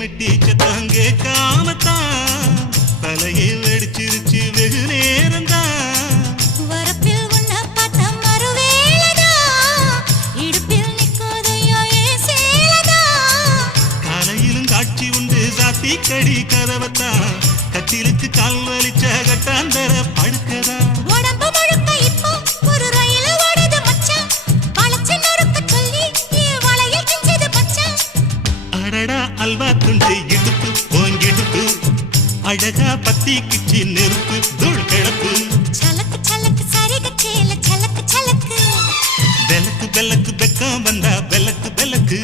மெட்டி சத்தம் கேட்காமத்தான் தலையை வெடிச்சிருச்சு வெகு நேரம்தான். வரப்பில் உன்ன பார்த்த மறுவேளதா இடுப்பில் நிற்குதையோ ஏன் சேலதா. காலையிலும் காட்சி உண்டு சாத்தி கடி கதவத்தான் கட்டிலுக்கு கால் வலிச்ச கட்டாந்தர படுக்கதா. உடம்பு முழுக்க இப்போ ஒரு ரயில் ஓடுது மச்சான். வளைச்சு நொறுக்க சொல்லி என் வளையல் கிஞ்சது மச்சான். அடடா அல்வா துண்டு இடுப்பு போங்கிடுப்பு அழகா பத்தி கிச்சி நெருப்பு தூள் கிடப்பு. சலக்கு சலக்கு சரிக சேல சலக்கு சலக்கு பெலக்கு பெலக்கு பெக்கம் வந்தா பெலக்கு பெலக்கு